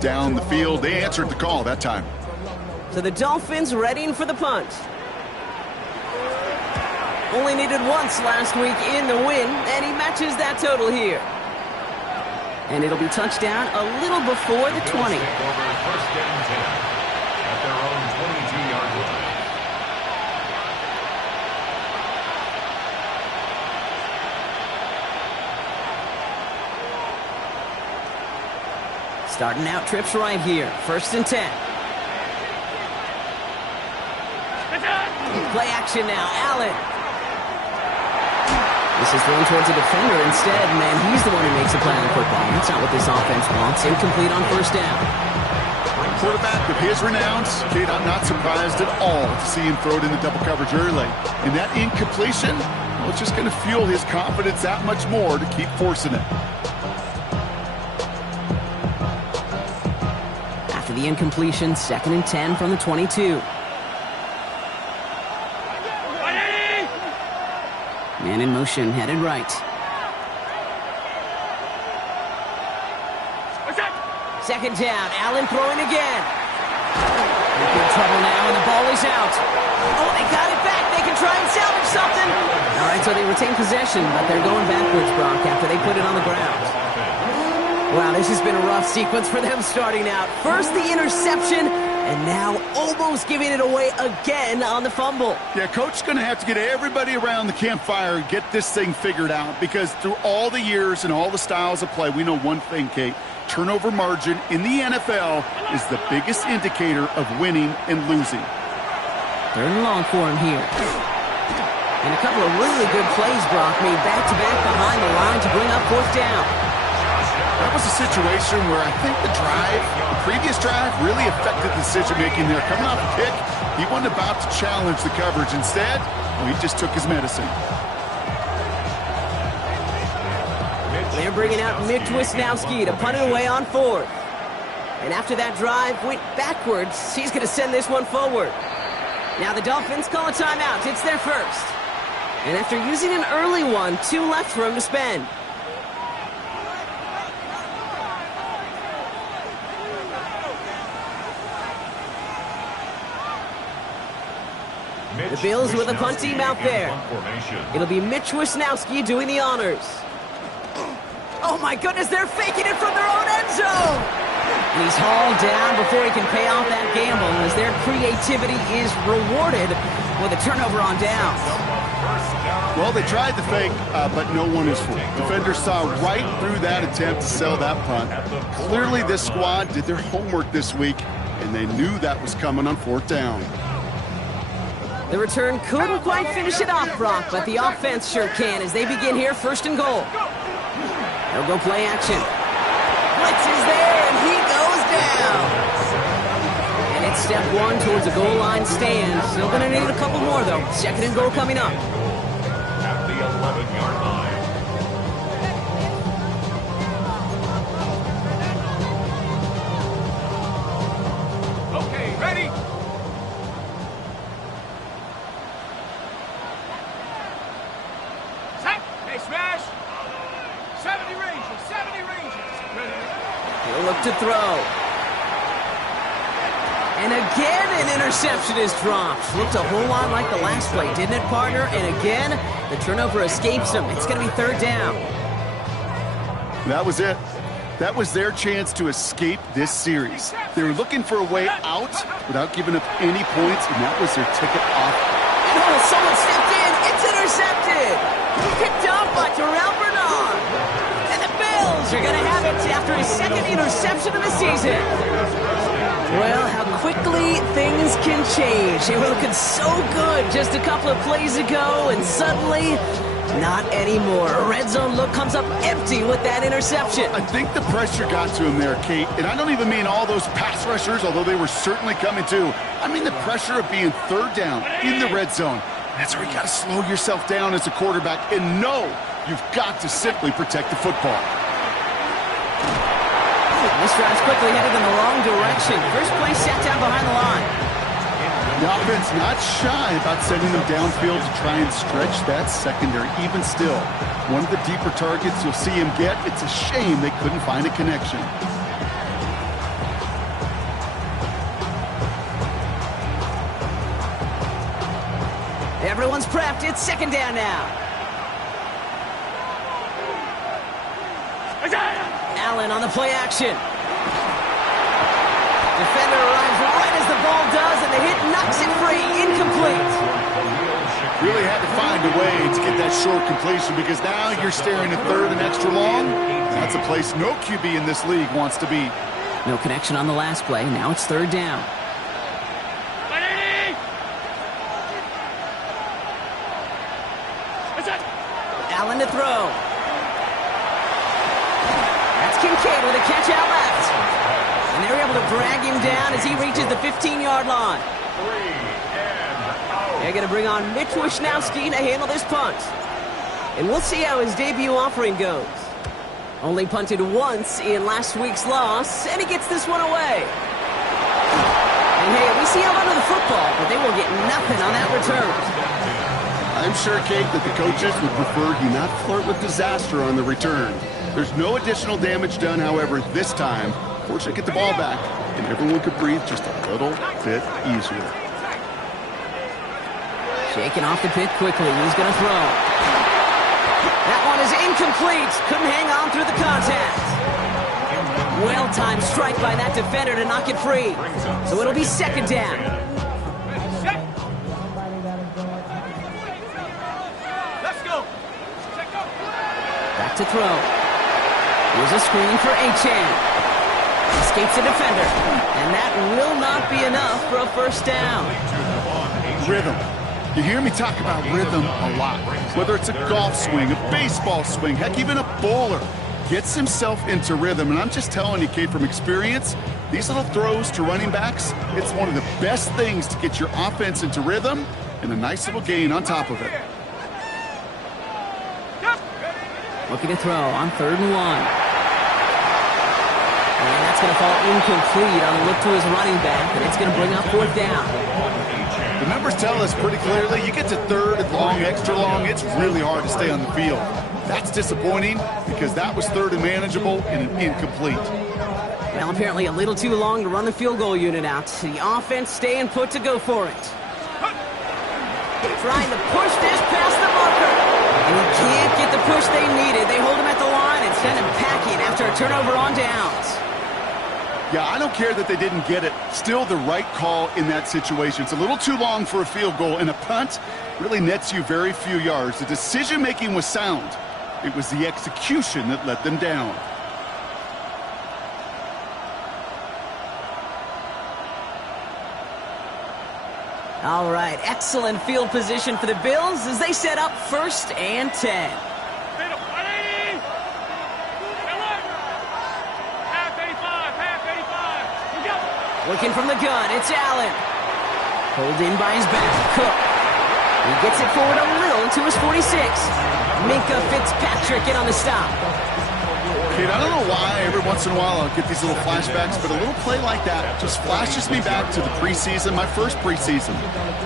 Down the field, they answered the call that time. So the Dolphins readying for the punt. Only needed once last week in the win, and he matches that total here. And it'll be touchdown a little before the 20. First and 10 at their own 22-yard line. Starting out trips right here. First and 10. Play action now. Allen. This is thrown towards a defender instead. Man, he's the one who makes the play on the football. That's not what this offense wants. Incomplete on first down. Quarterback with his renowns, Kate, I'm not surprised at all to see him throw it in the double coverage early. And that incompletion, well, it's just going to fuel his confidence that much more to keep forcing it. After the incompletion, second and 10 from the 22. Man in motion, headed right. Second down, Allen throwing again. In big trouble now, and the ball is out. Oh, they got it back. They can try and salvage something. All right, so they retain possession, but they're going backwards, Brock, after they put it on the ground. Wow, this has been a rough sequence for them starting out. First the interception, and now almost giving it away again on the fumble. Yeah, Coach's going to have to get everybody around the campfire and get this thing figured out, because through all the years and all the styles of play, we know one thing, Kate. Turnover margin in the NFL is the biggest indicator of winning and losing. Third and long for him here. And a couple of really good plays, Brock, made back-to-back behind the line to bring up fourth down. That was a situation where I think the previous drive, really affected the decision-making there. Coming off a kick, he wasn't about to challenge the coverage. Instead, he just took his medicine. They're bringing out Mitch Wisnowski to punt it away on fourth. And after that drive went backwards, he's going to send this one forward. Now the Dolphins call a timeout. It's their first. And after using an early one, 2 left for him to spend. The Bills with a punt team out there. It'll be Mitch Wisnowski doing the honors. Oh my goodness, they're faking it from their own end zone! And he's hauled down before he can pay off that gamble, as their creativity is rewarded with a turnover on down. Well, they tried the fake, but no one is fooled. Defenders saw right through that attempt to sell that punt. Clearly this squad did their homework this week, and they knew that was coming on fourth down. The return couldn't quite finish it off, Brock, but the offense sure can as they begin here, first and goal. They'll go play action. Blitz is there, and he goes down. And it's step one towards a goal line stand. Still going to need a couple more, though. Second and goal coming up. At the 11-yard line. Okay, ready? Set. Hey, smash. 70 ranges, 70 ranges. He'll look to throw. And again, an interception is dropped. Looked a whole lot like the last play, didn't it, partner? And again, the turnover escapes him. It's going to be third down. That was it. That was their chance to escape this series. They were looking for a way out without giving up any points, and that was their ticket off. Oh, someone stepped in. It's intercepted. Picked up by Terrell Bernard. And the Bills are going to have it after his second interception of the season. Well, how quickly things can change. They were looking so good just a couple of plays ago, and suddenly, not anymore. A red zone look comes up empty with that interception. I think the pressure got to him there, Kate. And I don't even mean all those pass rushers, although they were certainly coming too. I mean the pressure of being third down in the red zone. That's where you got to slow yourself down as a quarterback and know you've got to simply protect the football. This drive's quickly headed in the wrong direction. First play set down behind the line. The offense not shy about sending them downfield to try and stretch that secondary. Even still, one of the deeper targets you'll see him get, it's a shame they couldn't find a connection. Everyone's prepped. It's second down now. Allen on the play action. Defender arrives right as the ball does, and the hit knocks it free. Incomplete. Really had to find a way to get that short completion because now you're staring at third and extra long. That's a place no QB in this league wants to be. No connection on the last play. Now it's third down. Allen to throw. That's Kincaid with a catch out left. And they're able to drag him down as he reaches the 15-yard line. They're going to bring on Mitch Wishnowsky to handle this punt. And we'll see how his debut offering goes. Only punted once in last week's loss, and he gets this one away. And hey, we see him under the football, but they will get nothing on that return. I'm sure, Kate, that the coaches would prefer you not flirt with disaster on the return. There's no additional damage done, however, this time. Fortunately, get the ball back, and everyone could breathe just a little bit easier. Shaking off the pit quickly. He's going to throw. That one is incomplete. Couldn't hang on through the contact. Well-timed strike by that defender to knock it free. So it'll be second down. Back to throw. Here's a screen for Achane. Escapes the defender. And that will not be enough for a first down. Rhythm. You hear me talk about rhythm a lot. Whether it's a golf swing, a baseball swing, heck, even a bowler gets himself into rhythm. And I'm just telling you, Kate, from experience, these little throws to running backs, it's one of the best things to get your offense into rhythm and a nice little gain on top of it. Looking to throw on 3rd and 1. And that's going to fall incomplete on a look to his running back, and it's going to bring up 4th down. The numbers tell us pretty clearly, you get to 3rd and long, extra long, it's really hard to stay on the field. That's disappointing because that was 3rd and manageable and incomplete. Well, apparently a little too long to run the field goal unit out. The offense staying put to go for it. Trying to push this past the marker. And he can't get the push they needed. They hold him at the line and send him packing after a turnover on downs. Yeah, I don't care that they didn't get it. Still the right call in that situation. It's a little too long for a field goal, and a punt really nets you very few yards. The decision-making was sound. It was the execution that let them down. All right, excellent field position for the Bills as they set up 1st and 10. Looking from the gun, it's Allen. Pulled in by his back, Cook. He gets it forward a little to his 46. Minkah Fitzpatrick in on the stop. Kate, I don't know why every once in a while I'll get these little flashbacks, but a little play like that just flashes me back to the preseason, my first preseason.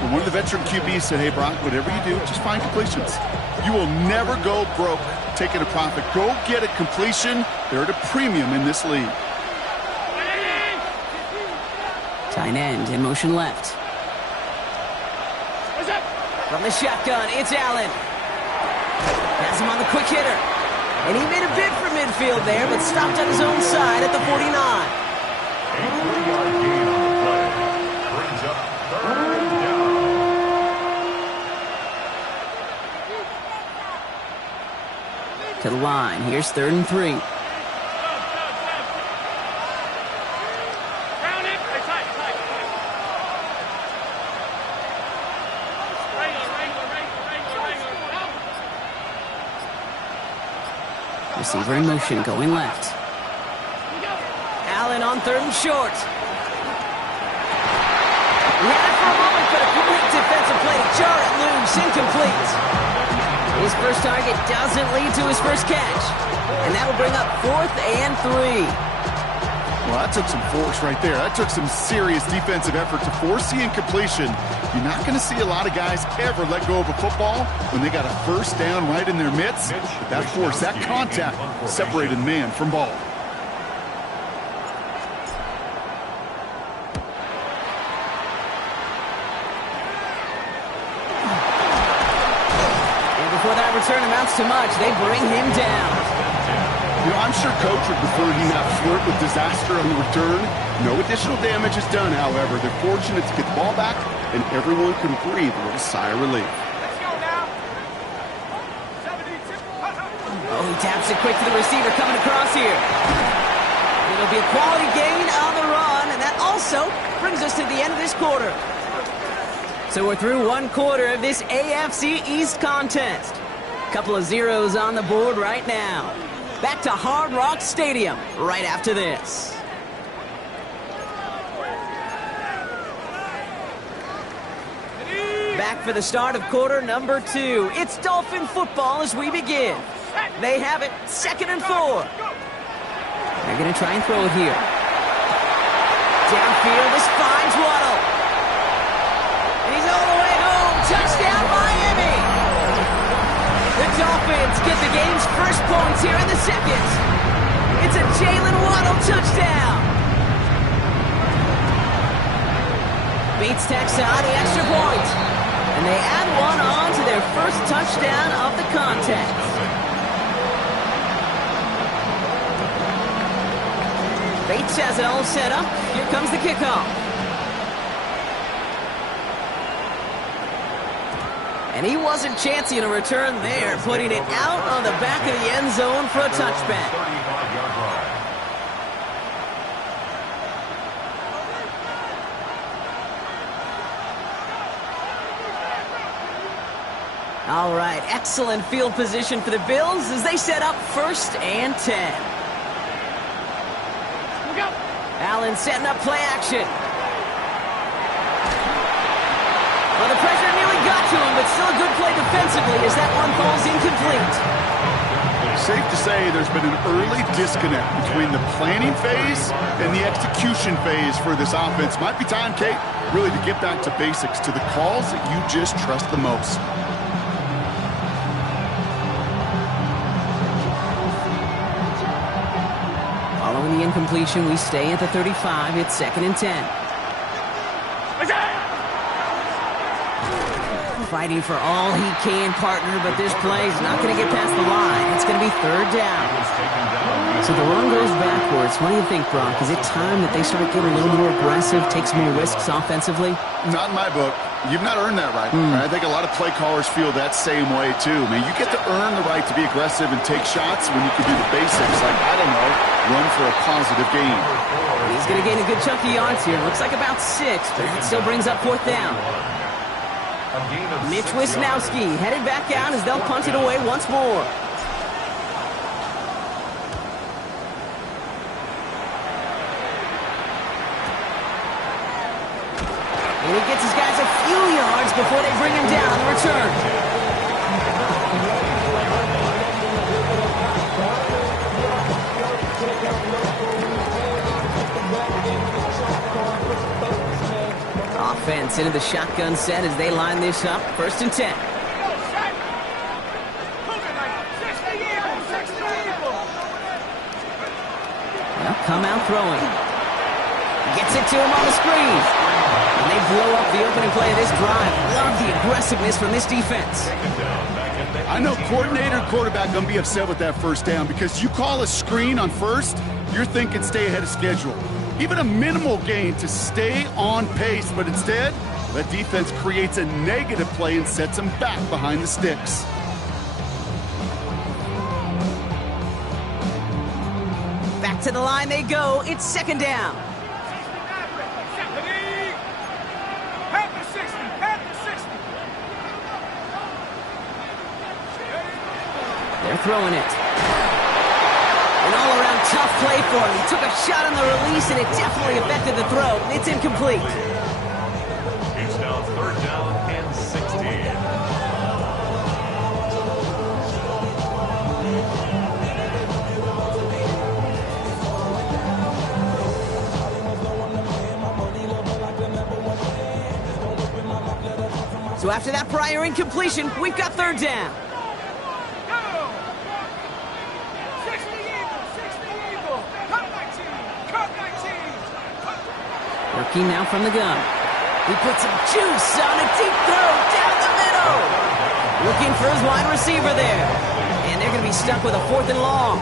When one of the veteran QBs said, hey, Brock, whatever you do, just find completions. You will never go broke taking a profit. Go get a completion. They're at a premium in this league. Tight end in motion left. From the shotgun, it's Allen. Has him on the quick hitter. And he made a bid for midfield there, but stopped on his own side at the 49. A 3-yard gain on the play. Brings up 3rd down. To the line. Here's 3rd and 3. Receiver in motion, going left. Allen on 3rd and short. He had it for a moment, but a complete defensive play to jar it loose, incomplete. His first target doesn't lead to his first catch. And that'll bring up 4th and 3. Well, that took some force right there. That took some serious defensive effort to force the incompletion. You're not going to see a lot of guys ever let go of a football when they got a first down right in their midst. But that force, that contact, separated man from ball. return amounts to much. They bring him down. You know, I'm sure Coach would prefer he not flirt with disaster on the return. No additional damage is done, however. They're fortunate to get the ball back, and everyone can breathe a little sigh of relief. Oh, he taps it quick to the receiver coming across here. It'll be a quality gain on the run, and that also brings us to the end of this quarter. So we're through one quarter of this AFC East contest. Couple of zeros on the board right now. Back to Hard Rock Stadium right after this. Back for the start of quarter number 2. It's Dolphin football as we begin. They have it, 2nd and 4. They're going to try and throw it here. Downfield, this finds Waddle. And he's all the way home. Touchdown, Miami! The Dolphins get the game's first points here in the second. It's a Jalen Waddle touchdown. Bates tacks on the extra point. And they add one on to their first touchdown of the contest. Bates has it all set up. Here comes the kickoff. And he wasn't chancing a return there, putting it out on the back of the end zone for a touchback. 35-yard line. All right, excellent field position for the Bills as they set up 1st and 10. Allen setting up play action. Well, the pressure nearly got to him, but still a good play defensively as that one falls incomplete. Safe to say there's been an early disconnect between the planning phase and the execution phase for this offense. Might be time, Kate, really to get back to basics, to the calls that you just trust the most. Following the incompletion, we stay at the 35. It's 2nd and 10. Fighting for all he can, partner, but this play is not going to get past the line. It's going to be 3rd down. So the run goes backwards. What do you think, Brock? Is it time that they start getting a little more aggressive, take some more risks offensively? Not in my book. You've not earned that right. I think a lot of play callers feel that same way, too. I mean, you get to earn the right to be aggressive and take shots when you can do the basics, like, I don't know, run for a positive gain. He's going to gain a good chunk of yards here. Looks like about 6, but it still brings up 4th down. Mitch Wisnowski headed back out as they'll punt it away once more. And he gets his guys a few yards before they bring him down on the return. Offense into the shotgun set as they line this up. 1st and 10. Well, come out throwing. Gets it to him on the screen. And they blow up the opening play of this drive. Love the aggressiveness from this defense. I know coordinator and quarterback going to be upset with that 1st down because you call a screen on 1st, you're thinking stay ahead of schedule. Even a minimal gain to stay on pace, but instead, that defense creates a negative play and sets them back behind the sticks. Back to the line they go. It's 2nd down. They're throwing it. An all-around tough play for him. He took a shot on the release, and it definitely affected the throw. It's incomplete. It's now 3rd down and 16. So after that prior incompletion, we've got 3rd down. Working now from the gun. He puts some juice on a deep throw down the middle. Looking for his wide receiver there. And they're going to be stuck with a 4th and long.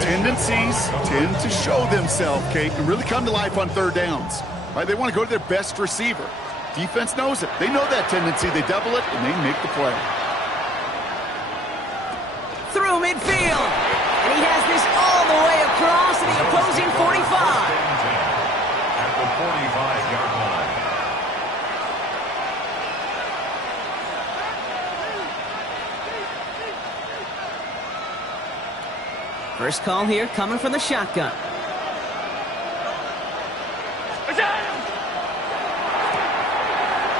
Tendencies tend to show themselves, Kate, and really come to life on 3rd downs. Right? They want to go to their best receiver. Defense knows it. They know that tendency. They double it, and they make the play. Through midfield. And he has this all the way across to the opposing 45. At the 45-yard line. First call here coming from the shotgun.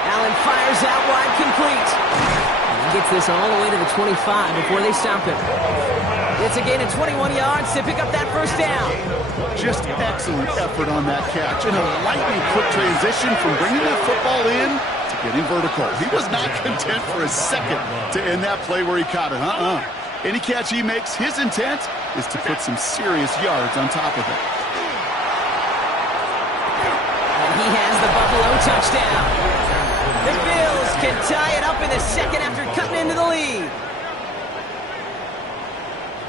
Allen fires out wide, complete. And he gets this all the way to the 25 before they stop him. It's a gain of 21 yards to pick up that first down. Just excellent effort on that catch. And a lightning quick transition from bringing that football in to getting vertical. He was not content for a second to end that play where he caught it. Any catch he makes, his intent is to put some serious yards on top of it. And he has the Buffalo touchdown. The Bills can tie it up in the second after cutting into the lead.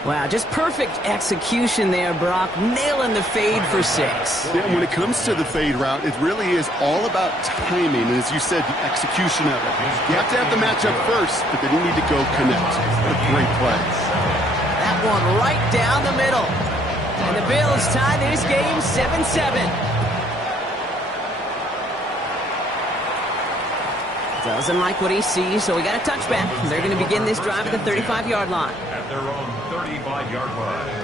Wow, just perfect execution there, Brock. Nailing the fade for 6. Yeah, when it comes to the fade route, it really is all about timing. And as you said, the execution of it. You have to have the matchup first, but then you need to go connect. What a great play. That one right down the middle. And the Bills tie this game 7-7. Doesn't like what he sees, so we got a touchback. They're going to begin this drive at the 35-yard line. At their own 35-yard line.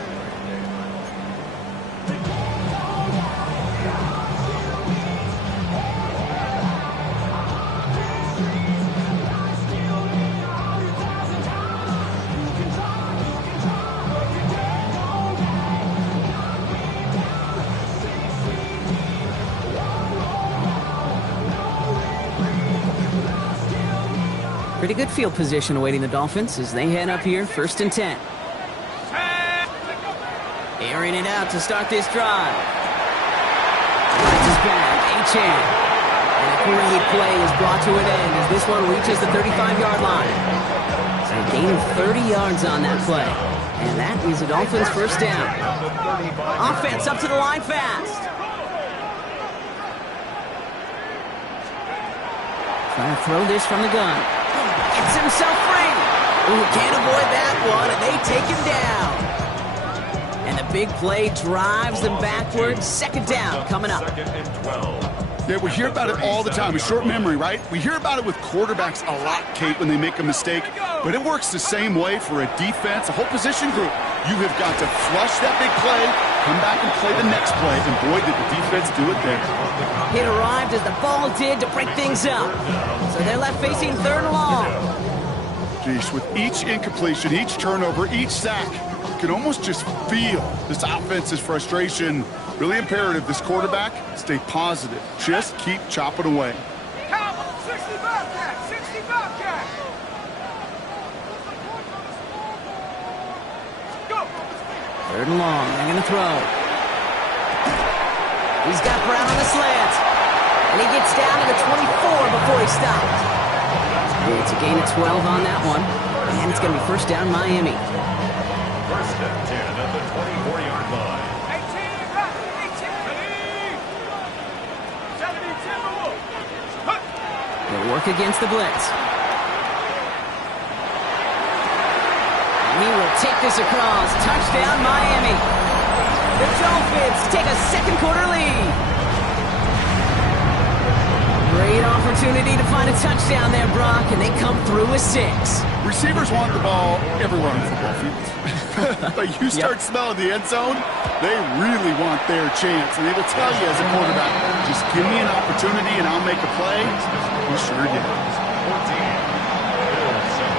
Pretty good field position awaiting the Dolphins as they head up here, 1st and 10. Airing it out to start this drive. Rides his back, Achane. And a great play is brought to an end as this one reaches the 35-yard line. So a gain of 30 yards on that play. And that is the Dolphins' first down. Offense up to the line fast. Trying to throw this from the gun. Gets himself free. Ooh, can't avoid that one, and they take him down. And the big play drives them backwards. 2nd down coming up. 2nd and 12. Yeah, we hear about it all the time. A short memory, right? We hear about it with quarterbacks a lot, Kate, when they make a mistake. But it works the same way for a defense, a whole position group. You have got to flush that big play, come back and play the next play, and boy, did the defense do it there. It arrived as the ball did to break things up. So they're left facing 3rd and long. Geez, with each incompletion, each turnover, each sack, you can almost just feel this offense's frustration. Really imperative, this quarterback, stay positive. Just keep chopping away. 60 Bobcat! 60 Bobcat! Go! 3rd and long, they're going to throw. He's got Brown on the slant. And he gets down to the 24 before he stopped. And it's a gain of 12 on that one. And it's going to be 1st down Miami. 1st and 10 at the 24-yard line. 18, back, 18, ready! 70 Timberwolves! They'll work against the blitz. And he will take this across. Touchdown, Miami. The Dolphins take a 2nd quarter lead. Great opportunity to find a touchdown there, Brock, and they come through with 6. Receivers want the ball everywhere on the football field. But you start smelling the end zone, they really want their chance. And they will tell you as a quarterback, just give me an opportunity and I'll make a play. He sure did. 14. Bills 7.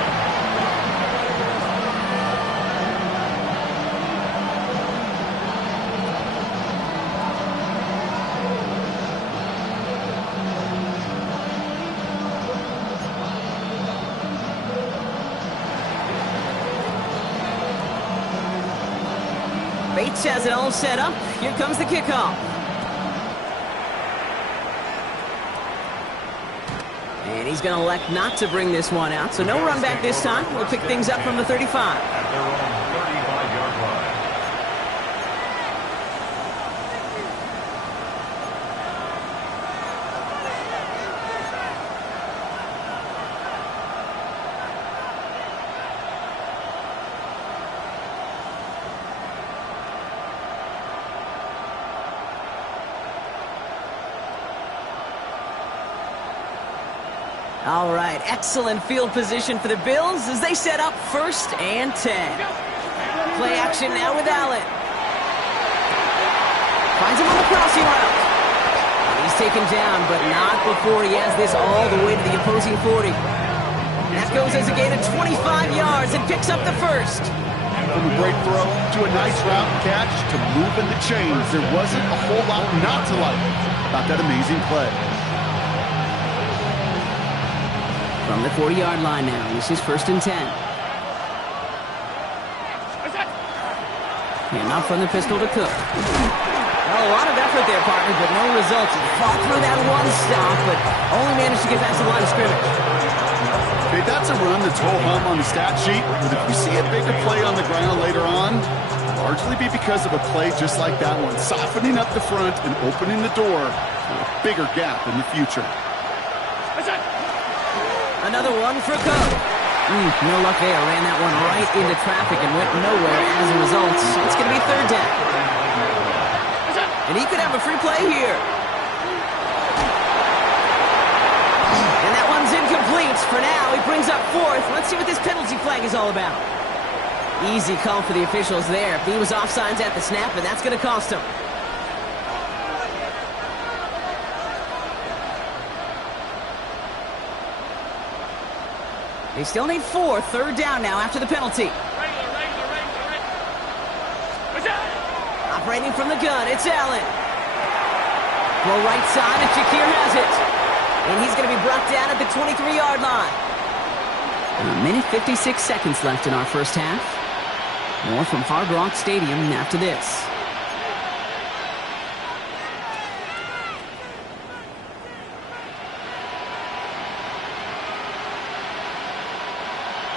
Bates has it all set up. Here comes the kickoff. And he's going to elect not to bring this one out, so no run back this time. We'll pick things up from the 35. At their own 35-yard line. All right, excellent field position for the Bills as they set up 1st and 10. Play action now with Allen. Finds him on the crossing route. And he's taken down, but not before he has this all the way to the opposing 40. That goes as a gain of 25 yards and picks up the first. From a great throw to a nice route and catch to moving the chains, there wasn't a whole lot not to like about that amazing play. From the 40-yard line now, this is 1st and 10. And off from the pistol to Cook. Well, a lot of effort there, partner, but no results. He fought through that one stop, but only managed to get past the line of scrimmage. Okay, that's a run that's whole hum on the stat sheet, but if we see a bigger play on the ground later on, largely be because of a play just like that one, softening up the front and opening the door for a bigger gap in the future. Another one for Cook. No luck there. Ran that one right into traffic and went nowhere as a result. It's going to be 3rd down. And he could have a free play here. And that one's incomplete. For now, he brings up 4th. Let's see what this penalty flag is all about. Easy call for the officials there. He was offsides at the snap, and that's going to cost him. They still need 4. 3rd down now after the penalty. Operating from the gun, it's Allen. Well, right side, and Shakir has it. And he's going to be brought down at the 23-yard line. A minute 56 seconds left in our first half. More from Hard Rock Stadium after this.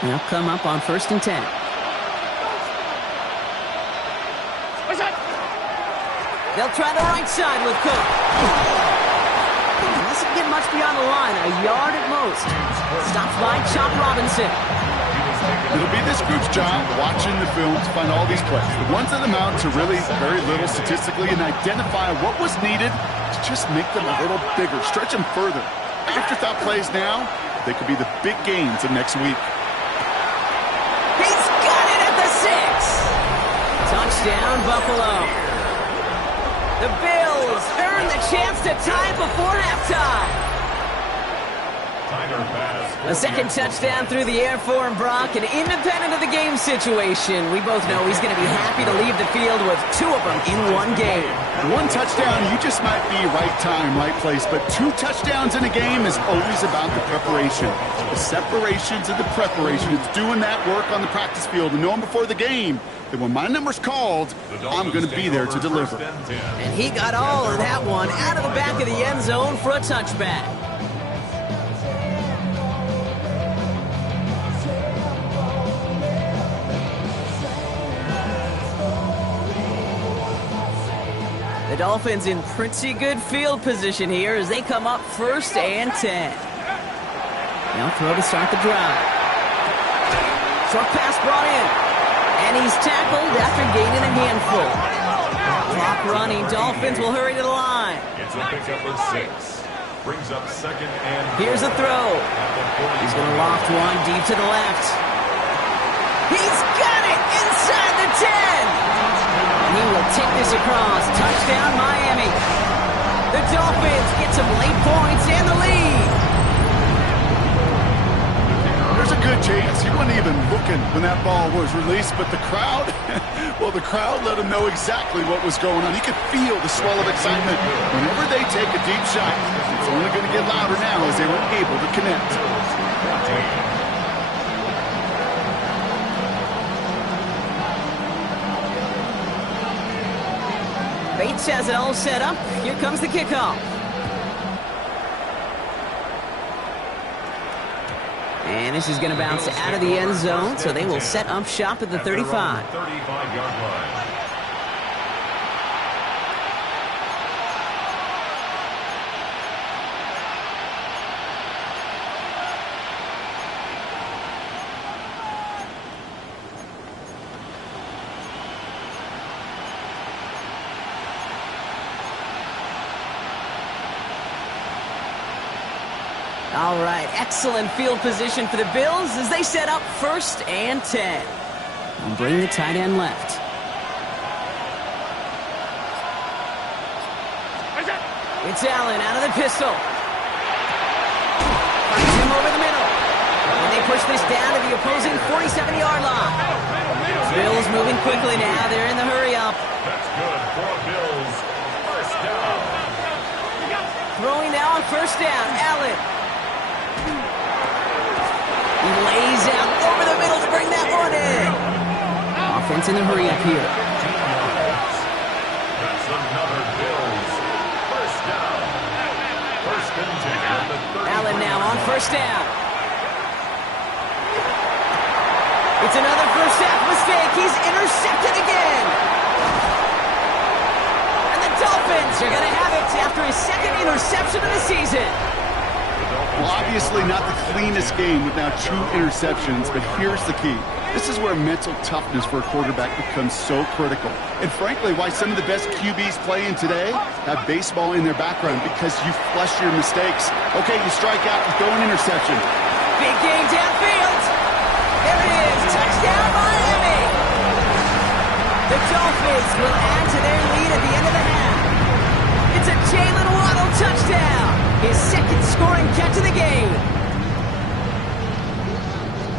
They'll come up on 1st and 10. They'll try the right side with Cook. Doesn't get much beyond the line, a yard at most. Stops by Chop Robinson. It'll be this group's job watching the film to find all these plays. The ones that amount to really very little statistically and identify what was needed to just make them a little bigger, stretch them further. Afterthought plays now, they could be the big gains of next week. He's got it at the 6. Touchdown, Buffalo. The Bills earn the chance to tie before halftime. A second touchdown through the air for Brock, and independent of the game situation, we both know he's going to be happy to leave the field with 2 of them in one game. One touchdown, you just might be right time, right place, but 2 touchdowns in a game is always about the preparation. The separation to the preparation. It's doing that work on the practice field and knowing before the game that when my number's called, I'm going to be there to deliver. And he got all of that one out of the back of the end zone for a touchback. The Dolphins in pretty good field position here as they come up 1st and 10. They'll throw to start the drive. Short pass brought in. And he's tackled after gaining a handful. Clock running. Dolphins will hurry to the line. It's a pickup of 6. Brings up 2nd and... Here's a throw. He's going to loft one deep to the left. He's got it inside the 10. He will take this across. Touchdown, Miami. The Dolphins get some late points and the lead. There's a good chance he wasn't even looking when that ball was released, but the crowd, well, the crowd let him know exactly what was going on. He could feel the swell of excitement. Whenever they take a deep shot, it's only going to get louder now as they were able to connect. Bates has it all set up. Here comes the kickoff. And this is going to bounce out of the end zone, so they will set up shop at the 35. 35-yard line. All right, excellent field position for the Bills as they set up 1st and 10. And bring the tight end left. It's Allen out of the pistol. Finds him over the middle. And they push this down to the opposing 47-yard line. Bills moving quickly now. They're in the hurry-up. That's good for Bills. First down. Throwing now on 1st down. Allen. He lays out over the middle to bring that one in. Offense in the hurry-up here. That's another Bills. First down. First and 10 at the 30. Allen now on 1st down. It's another first half mistake. He's intercepted again. And the Dolphins are going to have it after his 2nd interception of the season. Well, obviously not the cleanest game with now 2 interceptions, but here's the key. This is where mental toughness for a quarterback becomes so critical. And frankly, why some of the best QBs playing today have baseball in their background, because you flush your mistakes. Okay, you strike out and throw an interception. Big game downfield. There it is. Touchdown, Miami. The Dolphins will add to their lead at the end of the half. It's a Jalen Waddle touchdown. His 2nd scoring catch of the game.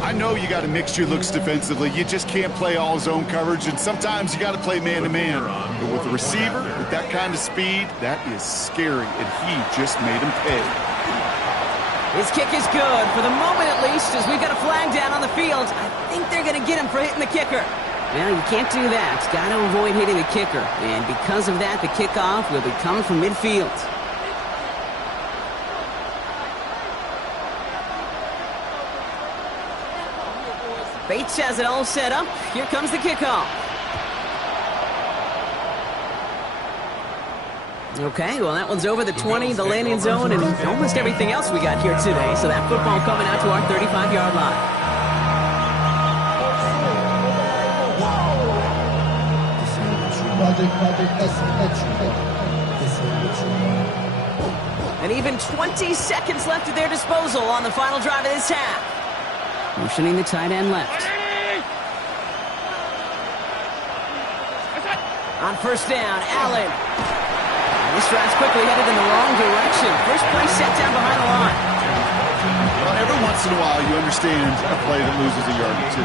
I know you got to mix your looks defensively. You just can't play all zone coverage, and sometimes you got to play man-to-man. But with a receiver with that kind of speed, that is scary, and he just made him pay. His kick is good, for the moment at least, as we've got a flag down on the field. I think they're going to get him for hitting the kicker. Well, you can't do that. Got to avoid hitting the kicker. And because of that, the kickoff will be coming from midfield. Bates has it all set up. Here comes the kickoff. Okay, well, that one's over the 20, the landing zone, and almost everything else we got here today. So that football coming out to our 35-yard line. And even 20 seconds left at their disposal on the final drive of this half. Motioning the tight end left. On 1st down, Allen. And this drive's quickly headed in the wrong direction. First play set down behind the line. Well, every once in a while you understand a play that loses a yard or 2.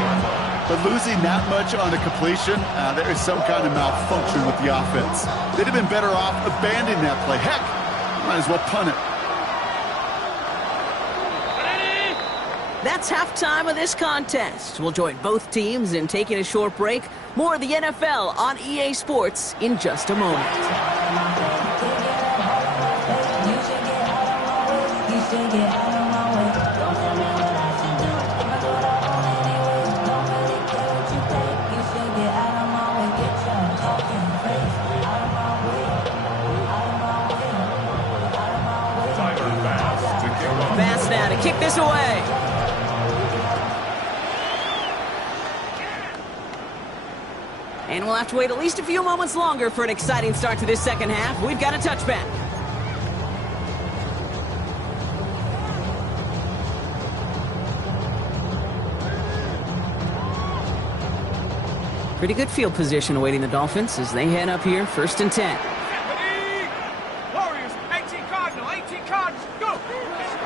But losing that much on a completion, there is some kind of malfunction with the offense. They'd have been better off abandoning that play. Heck, might as well punt it. That's halftime of this contest. We'll join both teams in taking a short break. More of the NFL on EA Sports in just a moment. Fast now to kick this away. And we'll have to wait at least a few moments longer for an exciting start to this 2nd half. We've got a touchback. Pretty good field position awaiting the Dolphins as they head up here, 1st and 10. Warriors, 18 Cardinal, 18 Cardinal, go!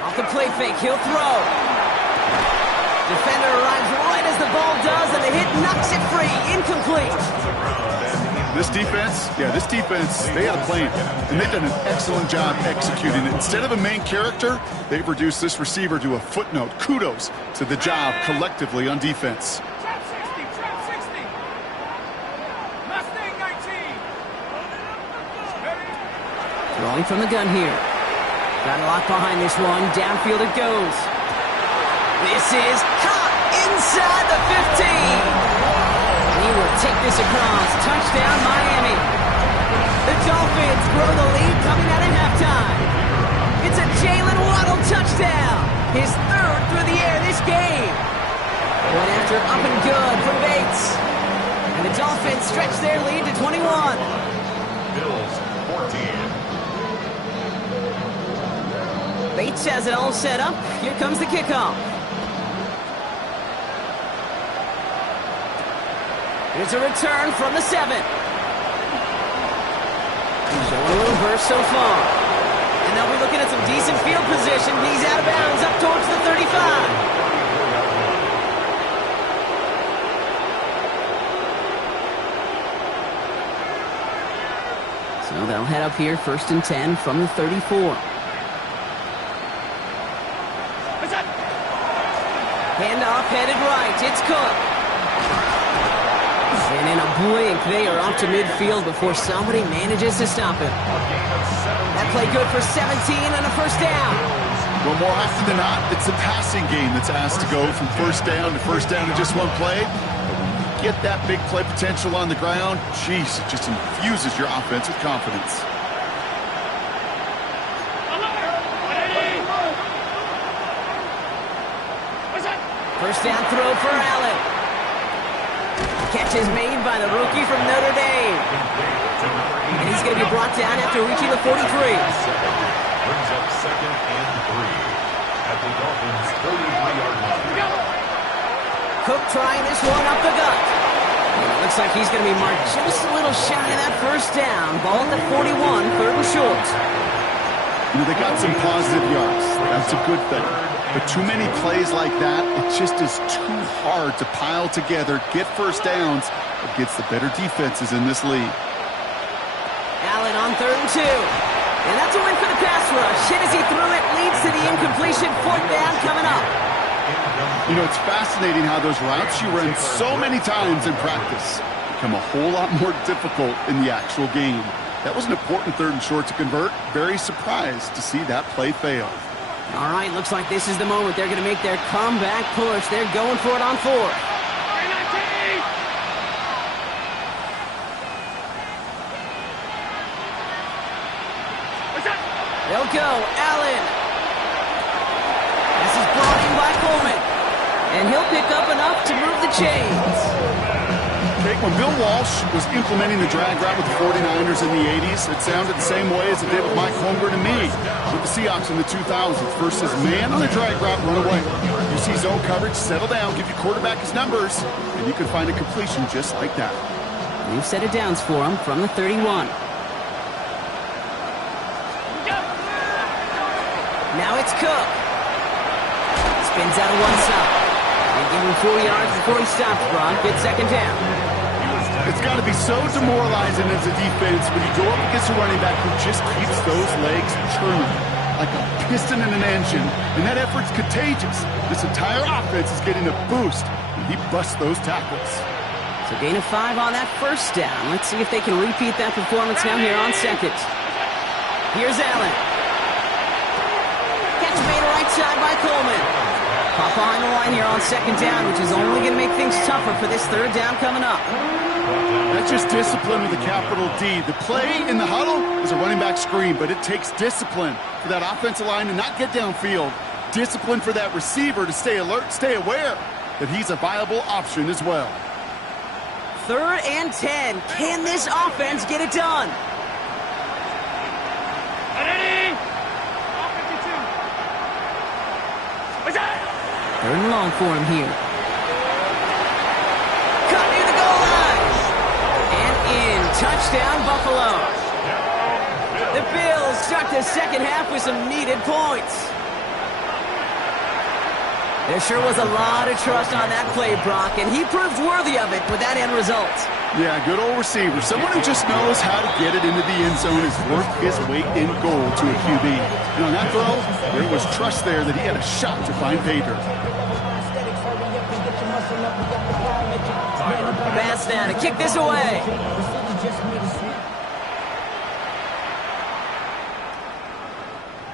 Off the play fake, he'll throw. Defender arrives right as the ball does, and the hit knocks it free. Incomplete. This defense, they had a plan, and they've done an excellent job executing it. Instead of a main character, they've reduced this receiver to a footnote. Kudos to the job collectively on defense. Trap 60, trap 60! Mustang 19! Throwing from the gun here. Got a lock behind this one. Downfield it goes. This is caught inside the 15. He will take this across. Touchdown, Miami. The Dolphins grow the lead coming out of halftime. It's a Jalen Waddle touchdown. His third through the air this game. One after up and good for Bates. And the Dolphins stretch their lead to 21. Bills 14. Bates has it all set up. Here comes the kickoff. Here's a return from the 7. Showing a little burst so far. And they'll be looking at some decent field position. He's out of bounds up towards the 35. So they'll head up here, 1st and 10 from the 34. Handoff headed right. It's Cook. And in a blink, they are off to midfield before somebody manages to stop him. That play good for 17 and a first down. Well, more often than not, it's the passing game that's asked to go from first down in just one play. Get that big play potential on the ground, jeez, it just infuses your offense with confidence. First down throw for Allen. Catch is made by the rookie from Notre Dame. And he's going to be brought down after reaching the 43. Brings up 2nd and 3 at the Dolphins' 33-yard line. Cook trying this one up the gut. Looks like he's going to be marked just a little shy of that first down. Ball at the 41, 3rd and short. You know, they got some positive yards. That's a good thing. But too many plays like that, it just is too hard to pile together, get first downs against the better defenses in this league. Allen on 3rd and 2. And that's a win for the pass rush. Hit as he threw it, leads to the incompletion. 4th down coming up. You know, it's fascinating how those routes you run so many times in practice become a whole lot more difficult in the actual game. That was an important 3rd and short to convert. Very surprised to see that play fail. All right, looks like this is the moment they're going to make their comeback push. They're going for it on 4th. They'll go. Allen. This is brought in by Coleman. And he'll pick up enough to move the chains. Okay, when Bill Walsh was implementing the drag route with the 49ers in the 80s, it sounded the same way as it did with Mike Holmgren and me with the Seahawks in the 2000s. Versus man on the drag route, run away. You see zone coverage, settle down, give your quarterback his numbers, and you can find a completion just like that. We've set it downs for him from the 31. Now it's Cook. Spins out of one side. They give him 4 yards before he stops, Brock. Good 2nd down. It's got to be so demoralizing as a defense when you go up against a running back who just keeps those legs churning like a piston in an engine, and that effort's contagious. This entire offense is getting a boost, and he busts those tackles. So gain of 5 on that first down. Let's see if they can repeat that performance now here on 2nd. Here's Allen. Catch made right side by Coleman. Pop behind the line here on 2nd down, which is only going to make things tougher for this 3rd down coming up. That's just discipline with a capital D. The play in the huddle is a running back screen, but it takes discipline for that offensive line to not get downfield. Discipline for that receiver to stay alert, stay aware that he's a viable option as well. 3rd and 10. Can this offense get it done? Ready? 3rd and long for him here. Cut near the goal line. And in. Touchdown, Buffalo. The Bills start the 2nd half with some needed points. There sure was a lot of trust on that play, Brock, and he proved worthy of it with that end result. Yeah, good old receiver. Someone who just knows how to get it into the end zone is worth his weight in gold to a QB. And on that throw, there was trust there that he had a shot to find pay dirt. Pass now to kick this away.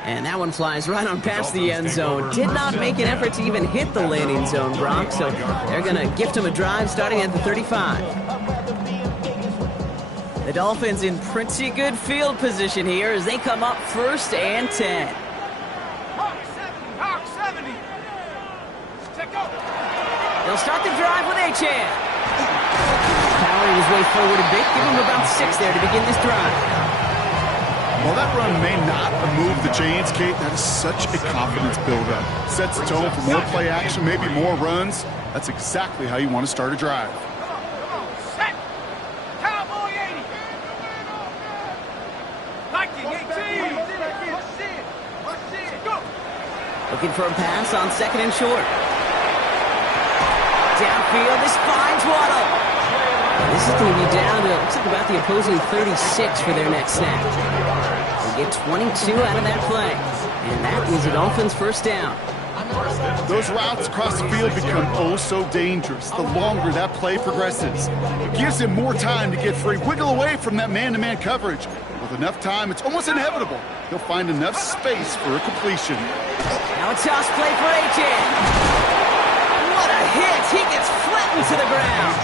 And that one flies right on past the end zone. Did not make an effort to even hit the landing zone, Brock, so they're going to gift him a drive starting at the 35. The Dolphins in pretty good field position here as they come up 1st and 10. Hawk 70. Check go. They'll start the drive with Achane. Powering his way forward a bit, give him about 6 there to begin this drive. Well, that run may not remove the chains, Kate. That is such a confidence buildup. Sets the tone for more play action, maybe more runs. That's exactly how you want to start a drive. Come on. Set. Cowboy 80. Viking 18. Push in. Go. Looking for a pass on 2nd and short. Downfield, this finds Waddle. This is going to be down to, looks like about the opposing 36 for their next snap. They get 22 out of that play. And that is a Dolphins' 1st down. Those routes across the field become oh so dangerous the longer that play progresses. It gives him more time to get free, wiggle away from that man-to-man coverage. With enough time, it's almost inevitable. He'll find enough space for a completion. Now a toss play for Achane. What a hit! He gets flattened to the ground.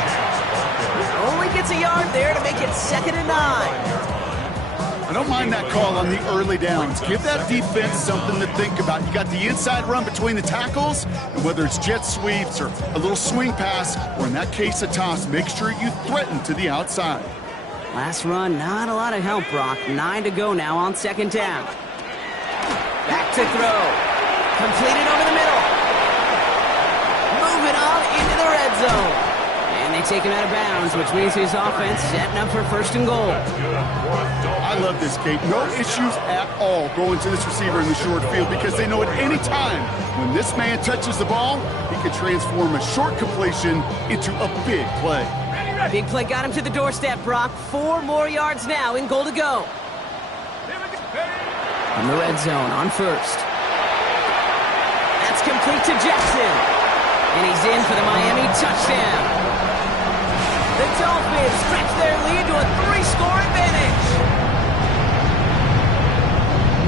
Only gets a yard there to make it 2nd and 9. I don't mind that call on the early downs. Give that defense something to think about. You got the inside run between the tackles, and whether it's jet sweeps or a little swing pass, or in that case a toss, make sure you threaten to the outside. Last run, not a lot of help, Brock. 9 to go now on 2nd down. Back to throw. Completed over the middle. Moving on into the red zone. And they take him out of bounds, which means his offense setting up for 1st and goal. I love this, Kate. No issues at all going to this receiver in the short field because they know at any time when this man touches the ball, he can transform a short completion into a big play. Big play got him to the doorstep, Brock. 4 more yards now in goal to go. From the red zone on 1st. That's complete to Jackson. And he's in for the Miami touchdown. The Dolphins stretch their lead to a 3-score advantage.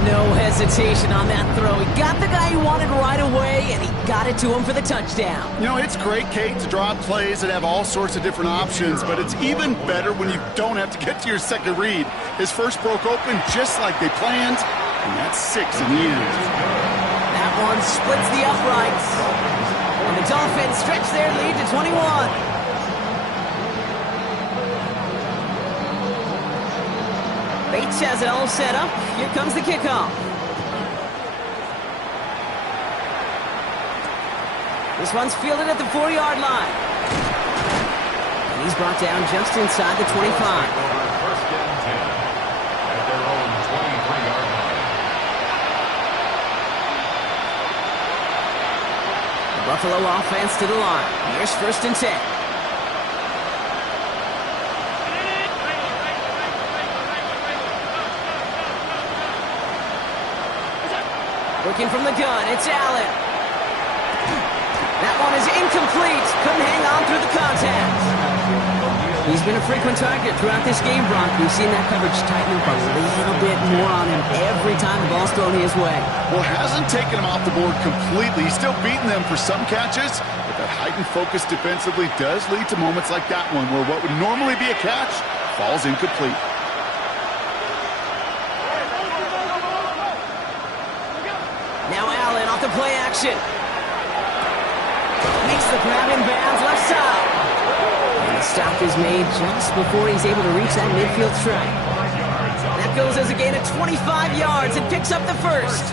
No hesitation on that throw. He got the guy he wanted right away, and he got it to him for the touchdown. You know, it's great, Kate, to draw up plays that have all sorts of different options, but it's even better when you don't have to get to your second read. His first broke open just like they planned, and that's 6 in the end. That one splits the uprights. And the Dolphins stretch their lead to 21. Bates has it all set up. Here comes the kickoff. This one's fielded at the 4-yard line. And he's brought down just inside the 25. 1st and 10 at their own 23-yard line. The Buffalo offense to the line. Here's 1st and 10. Working from the gun, it's Allen. That one is incomplete. Couldn't hang on through the contact. He's been a frequent target throughout this game, Brock. We've seen that coverage tighten up a little bit more on him every time the ball's thrown his way. Well, hasn't taken him off the board completely. He's still beating them for some catches, but that heightened focus defensively does lead to moments like that one where what would normally be a catch falls incomplete. Now Allen off the play action. Makes the grab in bounds left side. And the stop is made just before he's able to reach that midfield strike. That goes as a gain of 25 yards and picks up the 1st.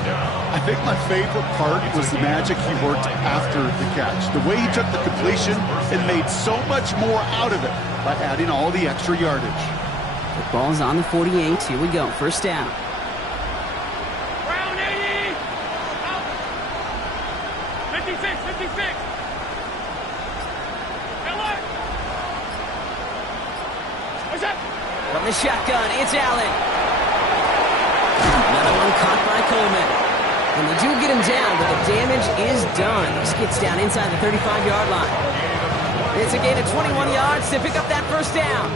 I think my favorite part was the magic he worked after the catch. The way he took the completion and made so much more out of it by adding all the extra yardage. The ball's on the 48. Here we go. 1st down. Round 80. 56. What's up? From the shotgun, it's Allen. Another one caught by Coleman. And they do get him down, but the damage is done. He skids down inside the 35-yard line. It's a gain of 21 yards to pick up that 1st down.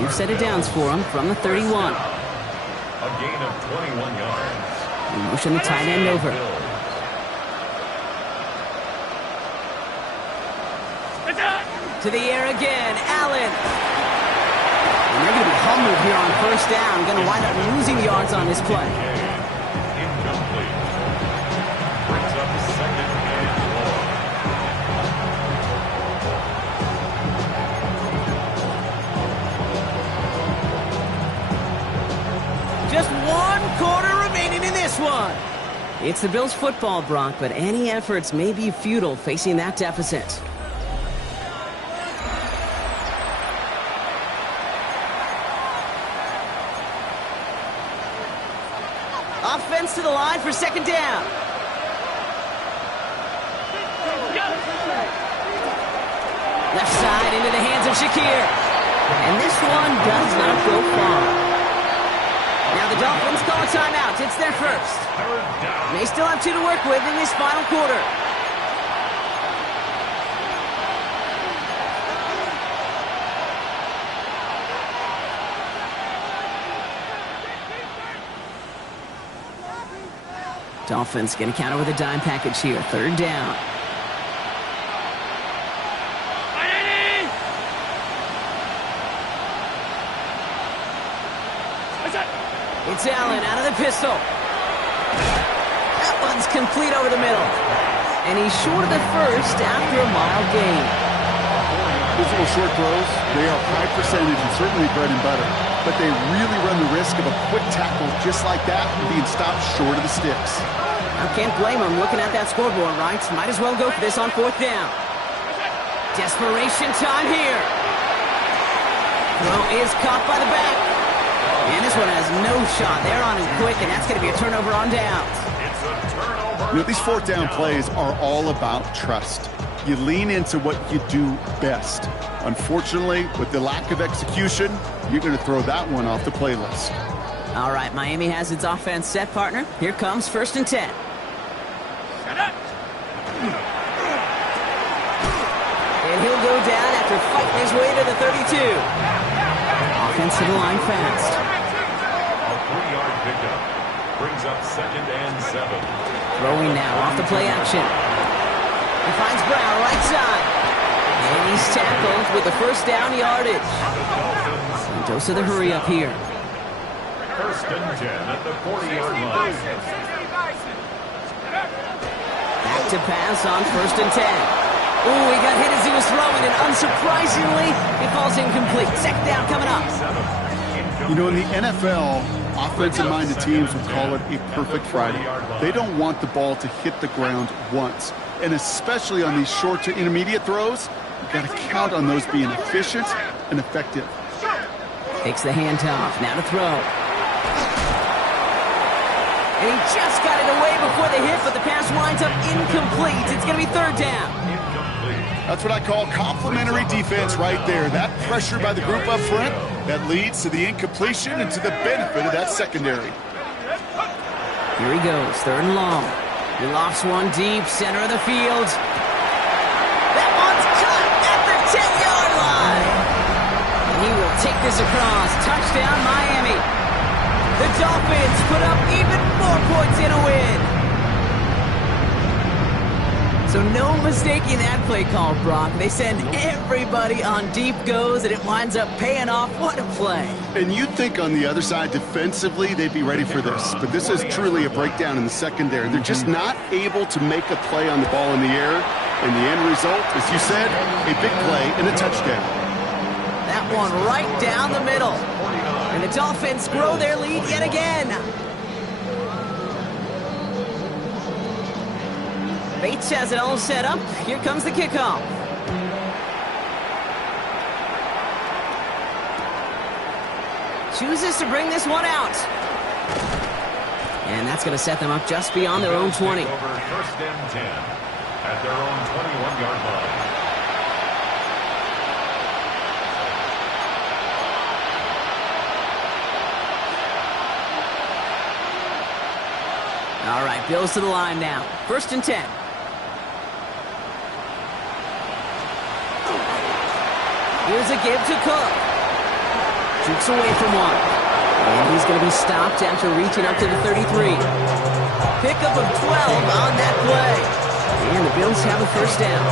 New set of downs for him from the 31. A gain of 21 yards. Motion the tight end over. To the air again, Allen. And they're going to be humbled here on first down. Going to wind up losing yards on this play. Incomplete. Brings up second and long. Just 1 quarter remaining in this one. It's the Bills football, Brock, but any efforts may be futile facing that deficit. Offense to the line for second down. Left side into the hands of Shakir. And this one does not go far. Now the Dolphins call a timeout. It's their first. They still have 2 to work with in this final quarter. Dolphins going to counter with a dime package here. Third down. It's Allen out of the pistol. That one's complete over the middle. And he's short of the first after a mild gain. Those little short throws, they are high percentage and certainly bread and butter. But they really run the risk of a quick tackle just like that and being stopped short of the sticks. I can't blame him looking at that scoreboard, right? Might as well go for this on fourth down. Desperation time here. Throw is caught by the back. And this one has no shot. They're on him quick, and that's going to be a turnover on downs. It's a turnover. You know, these fourth down plays are all about trust. You lean into what you do best. Unfortunately, with the lack of execution, you're going to throw that one off the playlist. All right, Miami has its offense set, partner. Here comes 1st and 10. And he'll go down after fighting his way to the 32. Offense to the line fast. A 3-yard pickup. Brings up second and 7. Throwing now off the play action. He finds Brown right side. And he's tackled with the first down yardage. And dose of the hurry up here. 1st and 10 at the 40-yard line. Back to pass on 1st and 10. Ooh, he got hit as he was throwing, and unsurprisingly, he falls incomplete. Second down coming up. You know, in the NFL, offensive-minded teams would call it a perfect Friday. They don't want the ball to hit the ground once. And especially on these short to intermediate throws, you've got to count on those being efficient and effective. Takes the handoff, now to throw. And he just got it away before the hit, but the pass winds up incomplete. It's going to be 3rd down. That's what I call complimentary defense right there. That pressure by the group up front, that leads to the incompletion and to the benefit of that secondary. Here he goes, 3rd and long. He lofts one deep, center of the field. That one's cut at the 10-yard line. And he will take this across. Touchdown, Miami. The Dolphins put up even more points in a win. So no mistaking that play call, Brock. They send everybody on deep goes, and it winds up paying off. What a play. And you'd think on the other side, defensively, they'd be ready for this. But this is truly a breakdown in the secondary. They're just not able to make a play on the ball in the air. And the end result, as you said, a big play and a touchdown. That one right down the middle. And the Dolphins grow their lead yet again. Bates has it all set up. Here comes the kickoff. Chooses to bring this one out. And that's going to set them up just beyond their own 20. Over 1st and 10 at their own 21-yard line. All right, Bills to the line now. 1st and 10. Here's a give to Cook. Shoots away from one. And he's going to be stopped after reaching up to the 33. Bills have a first down.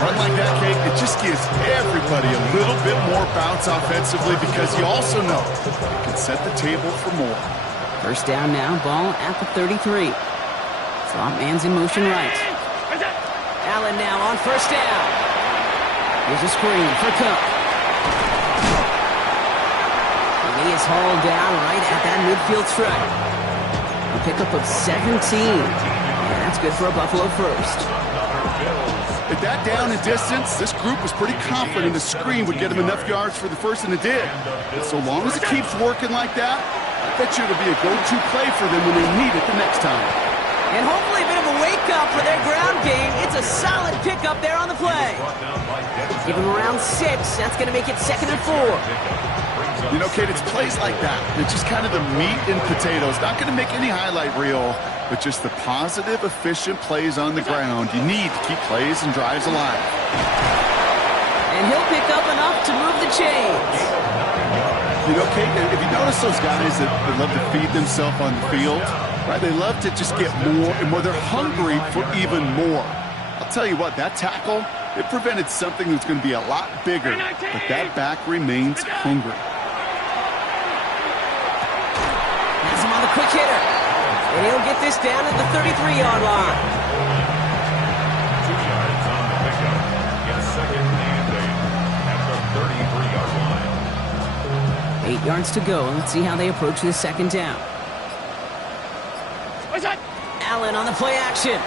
Run like that, Kate, it just gives everybody a little bit more bounce offensively because you also know it can set the table for more. First down now, ball at the 33. Slot man's in motion right. Allen now on first down. Here's a screen for Cook. And he is hauled down right at that midfield stripe. A pickup of 17. And that's good for a Buffalo first. At that down and distance, this group was pretty confident the screen would get them enough yards for the first, and it did. And so long as it keeps working like that, I bet you it'll be a go-to play for them when they need it the next time. And hopefully a bit of a wake-up for their ground game. It's a solid pickup there on the play. Give them around 6. That's going to make it 2nd and 4. You know, Kate, it's plays like that. It's just kind of the meat and potatoes. Not going to make any highlight reel, but just the positive, efficient plays on the ground. You need to keep plays and drives alive. And he'll pick up enough to move the chains. You know, Kate, if you notice those guys that love to feed themselves on the field, right? They love to just get more and more. They're hungry for even more. I'll tell you what, that tackle, it prevented something that's going to be a lot bigger, but that back remains hungry. Has him on the quick hitter. And he'll get this down at the 33-yard line. 2 yards on the pickup. It's 2nd and 8 at the 33-yard line. 8 yards to go. Let's see how they approach this second down. Allen on the play action.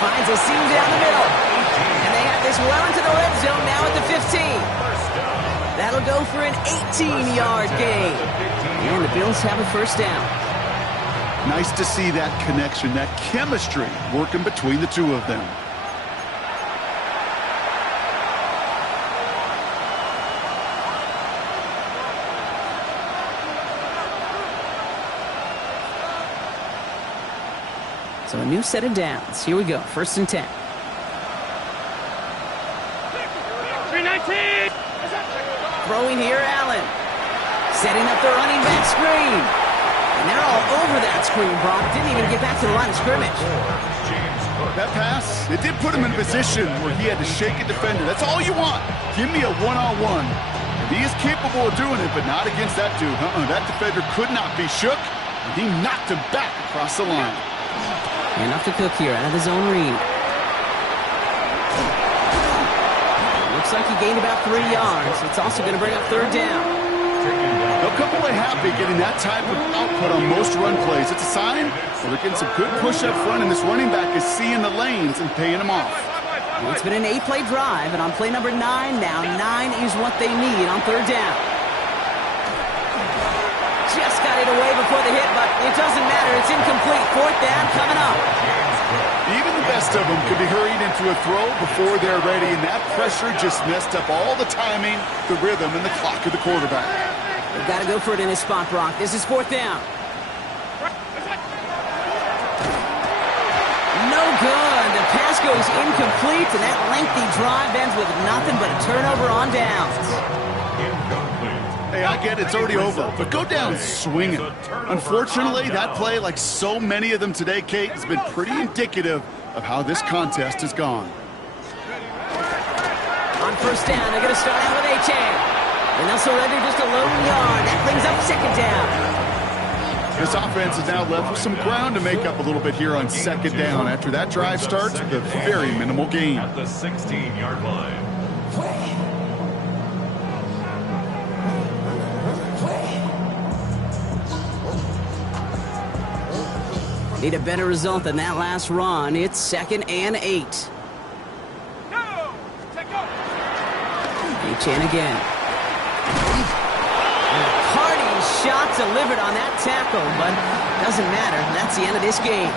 Finds a seam down the middle. And they have this well into the red zone now at the 15. That'll go for an 18-yard gain. And the Bills have a first down. Nice to see that connection, that chemistry working between the two of them. So a new set of downs. Here we go. 1st and 10. 319. Throwing here, Allen. Setting up the running back screen. And they're all over that screen, Brock. Didn't even get back to the line of scrimmage. That pass, it did put him in a position where he had to shake a defender. That's all you want. Give me a one-on-one. And he is capable of doing it, but not against that dude. That defender could not be shook, and he knocked him back across the line. Enough to Cook here out of his own read. Looks like he gained about 3 yards. It's also going to bring up 3rd down. They'll come away happy getting that type of output on most run plays. It's a sign that they're getting some good push up front, and this running back is seeing the lanes and paying them off. It's been an 8-play drive, and on play number 9 now, 9 is what they need on 3rd down. Just got it away before the hit, but it doesn't matter. It's incomplete. 4th down coming up. Even the best of them could be hurried into a throw before they're ready, and that pressure just messed up all the timing, the rhythm, and the clock of the quarterback. They've got to go for it in this spot, Brock. This is 4th down. No good. The pass goes incomplete, and that lengthy drive ends with nothing but a turnover on downs. Hey, I get it's already over, but go down swinging. Unfortunately, that play, like so many of them today, Kate, has been pretty indicative of how this contest has gone. On 1st down, they're going to start out with Achane. And they'll surrender just a lone yard. That brings up 2nd down. This offense is now left with some ground to make up a little bit here on 2nd down. After that drive starts with a very minimal gain. At the 16-yard line. Need a better result than that last run. It's 2nd and 8. Achane again. Party shot delivered on that tackle, but doesn't matter. That's the end of this game.